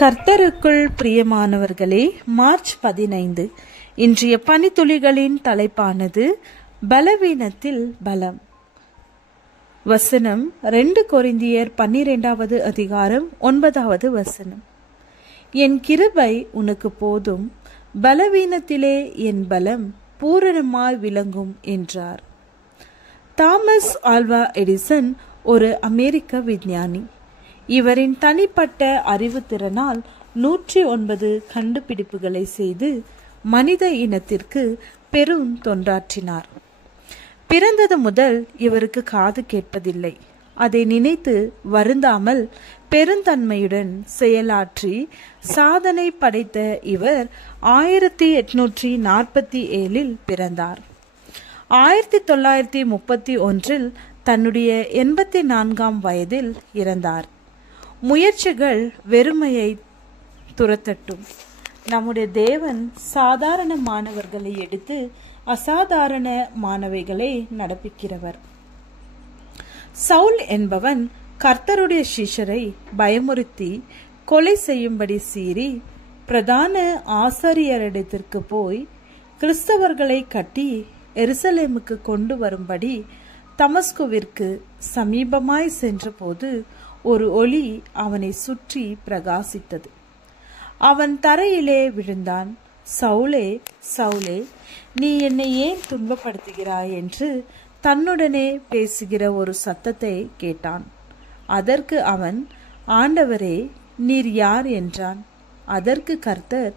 கர்த்தருக்குள் பிரியமானவர்களே, மார்ச் 15 இன்றைய பனித்துளிகளின் தலைப்பானது பலவீனத்தில் பலம். வசனம் 2 கொரிந்தியர் 12வது அதிகாரம் 9வது வசனம். என் கிருபை உனக்கு போதும், பலவீனத்திலே என் பலம் பூரணமாய் விளங்கும் என்றார். தாமஸ் ஆல்வா எடிசன் ஒரு அமெரிக்க விஞ்ஞானி. இவரின் தனிப்பட்ட அறிவுத்திறனால் 109 கண்டுபிடிப்புகளை செய்து மனித இனத்திற்கு பெரும் தொண்டாற்றினார். பிறந்தது முதல் இவருக்கு காது கேட்பதில்லை. அதை நினைத்து வருந்தாமல் பெருந்தன்மையுடன் செயலாற்றி சாதனை படைத்த இவர் 1847 பிறந்தார். 1931 தன்னுடைய 84ஆம் வயதில் இறந்தார். முயற்சிகள் வெறுமையை துரத்தட்டும். நம்முடைய தேவன் சாதாரண மாணவர்களை எடுத்து அசாதாரண மாணவிகளை நடப்பிக்கிறவர். சவுல் என்பவன் கர்த்தருடைய சீஷரை பயமுறுத்தி கொலை செய்யும்படி சீறி பிரதான ஆசாரியரிடத்திற்கு போய் கிறிஸ்தவர்களை கட்டி எருசலேமுக்கு கொண்டு வரும்படி தமஸ்குவிற்கு சமீபமாய் சென்றபோது ஒரு ஒளி அவனை சுற்றி பிரகாசித்தது. அவன் தரையிலே விழுந்தான். சவுலே, சவுலே, நீ என்னை ஏன் துன்பப்படுத்துகிறாய் என்று தன்னுடனே பேசுகிற ஒரு சத்தத்தை கேட்டான். அதற்கு அவன், ஆண்டவரே, நீர் யார் என்றான். அதற்கு கர்த்தர்,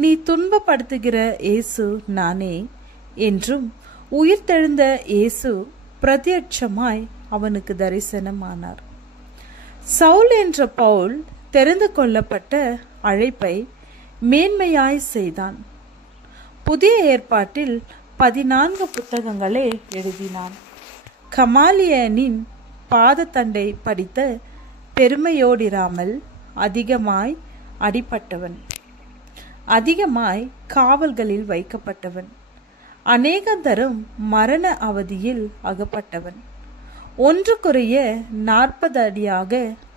நீ துன்பப்படுத்துகிற இயேசு நானே என்றும் உயிர்த்தெழுந்த இயேசு பிரத்யட்சமாய் அவனுக்கு தரிசனமானார். சவுல் என்ற பவுல் தெரிந்து கொள்ளப்பட்ட அழைப்பை மேன்மையாய் செய்தான். புதிய ஏற்பாட்டில் 14 புத்தகங்களை எழுதினான். கமாலியனின் பாதத்தண்டை படித்த பெருமையோடிராமல் அதிகமாய் அடிபட்டவன், அதிகமாய் காவல்களில் வைக்கப்பட்டவன், அநேகந்தரம் மரண அவதியில் அகப்பட்டவன். 1 குறைய 40 அடியாக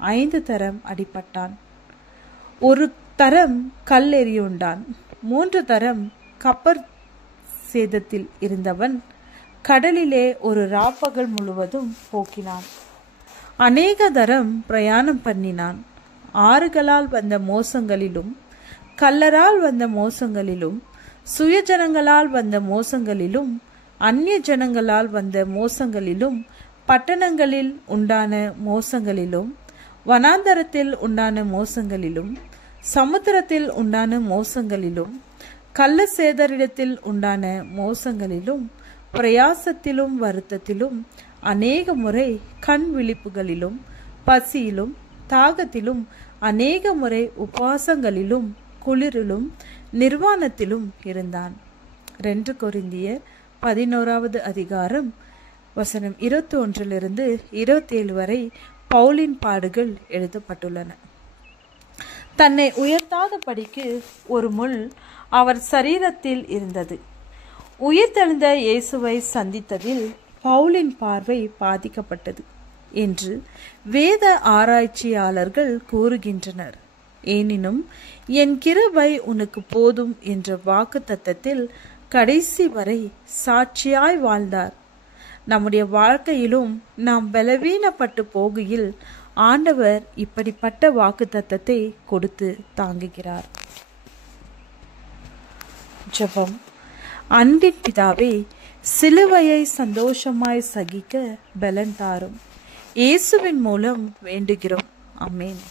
5 தரம் அடிபட்டான். 1 தரம் கல்லெறியுண்டான். 3 தரம் கப்பற் சேதத்தில் இருந்தவன் கடலிலே ஒரு ராப்பகல் முழுவதும் போக்கினான். அநேக தரம் பிரயாணம் பண்ணினான். ஆறுகளால் வந்த மோசங்களிலும், கல்லரால் வந்த மோசங்களிலும், சுயஜனங்களால் வந்த மோசங்களிலும், அந்நிய ஜனங்களால் வந்த மோசங்களிலும், பட்டணங்களில் உண்டான மோசங்களிலும், வனாந்தரத்தில் உண்டான மோசங்களிலும், சமுத்திரத்தில் உண்டான மோசங்களிலும், கள்ள சேதரிடத்தில் உண்டான மோசங்களிலும், பிரயாசத்திலும் வருத்தத்திலும், அநேக முறை கண் விழிப்புகளிலும், பசியிலும் தாகத்திலும், அநேக முறை உபவாசங்களிலும், குளிரிலும், நிர்வாணத்திலும் இருந்தான். 2 கொரிந்தியர் 11வது அதிகாரம் வசனம் 21 27 வரை பவுலின் பாடுகள் எழுதப்பட்டுள்ளன. தன்னை உயர்த்தாத படிக்கு ஒரு முள் அவர் சரீரத்தில் இருந்தது. உயிர்த்தெழுந்த இயேசுவை சந்தித்ததில் பவுலின் பார்வை பாதிக்கப்பட்டது என்று வேத ஆராய்ச்சியாளர்கள் கூறுகின்றனர். எனினும் என் கிருபை உனக்கு போதும் என்ற வாக்கு தத்தத்தில் கடைசி வரை சாட்சியாய் வாழ்ந்தார். நம்முடைய வாழ்க்கையிலும் நாம் பலவீனப்பட்டு போகையில் ஆண்டவர் இப்படிப்பட்ட வாக்கு தத்தத்தை கொடுத்து தாங்குகிறார். ஜெபம். அன்பின் பிதாவே, சிலுவையை சந்தோஷமாய் சகிக்க பலன் தாரும். இயேசுவின் மூலம் வேண்டுகிறோம். ஆமென்.